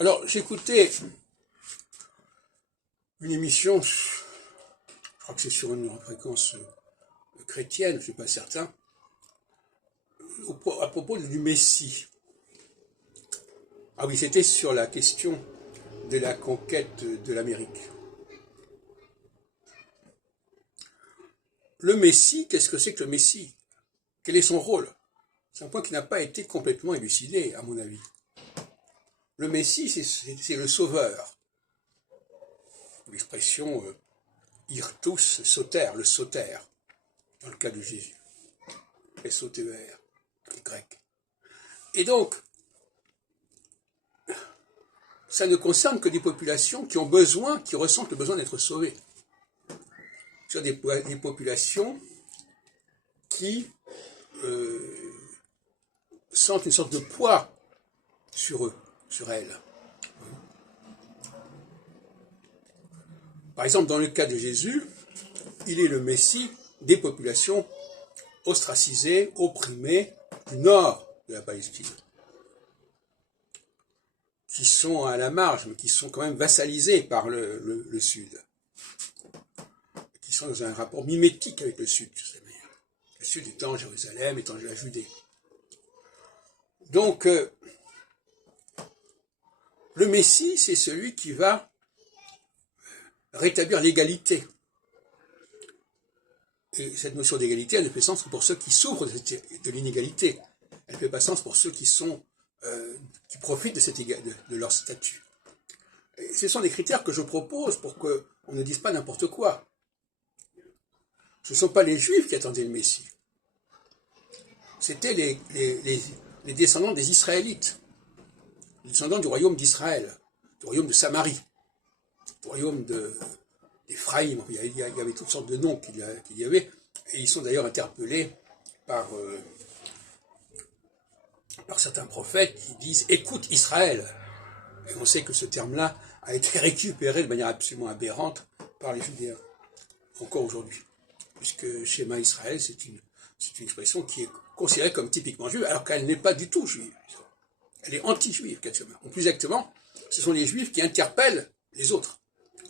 Alors, j'écoutais une émission, je crois que c'est sur une fréquence chrétienne, je ne suis pas certain, à propos du Messie. Ah oui, c'était sur la question de la conquête de l'Amérique. Le Messie, qu'est-ce que c'est que le Messie? Quel est son rôle? C'est un point qui n'a pas été complètement élucidé, à mon avis. Le Messie, c'est le sauveur. L'expression Irtus Soter, le Soter, dans le cas de Jésus. S-O-T-E-R, grec. Et donc, ça ne concerne que des populations qui ont besoin, qui ressentent le besoin d'être sauvées. Sur des populations qui sentent une sorte de poids sur eux, sur elles. Par exemple, dans le cas de Jésus, il est le Messie des populations ostracisées, opprimées du nord de la Palestine, qui sont à la marge, mais qui sont quand même vassalisées par le sud, qui sont dans un rapport mimétique avec le sud, le sud étant Jérusalem, étant la Judée. Donc, le Messie, c'est celui qui va rétablir l'égalité. Et cette notion d'égalité, elle ne fait sens que pour ceux qui souffrent de l'inégalité. Elle ne fait pas sens pour ceux qui profitent de leur statut. Et ce sont des critères que je propose pour qu'on ne dise pas n'importe quoi. Ce ne sont pas les Juifs qui attendaient le Messie. C'était les descendants des Israélites, les descendants du royaume d'Israël, du royaume de Samarie, du royaume d'Éphraïm. Il y avait toutes sortes de noms qu'il y avait, et ils sont d'ailleurs interpellés par certains prophètes qui disent « Écoute Israël ». Et on sait que ce terme-là a été récupéré de manière absolument aberrante par les Judéens, encore aujourd'hui. Puisque Shema Israël, c'est une expression qui est considérée comme typiquement juive, alors qu'elle n'est pas du tout juive. Elle est anti-juive, ou plus exactement, ce sont les juifs qui interpellent les autres.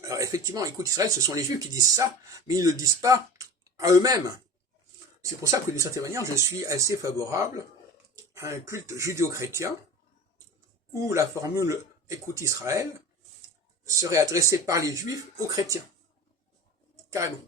Alors effectivement, écoute Israël, ce sont les juifs qui disent ça, mais ils ne le disent pas à eux-mêmes. C'est pour ça que d'une certaine manière, je suis assez favorable à un culte judéo-chrétien où la formule « écoute Israël » serait adressée par les juifs aux chrétiens. Carrément.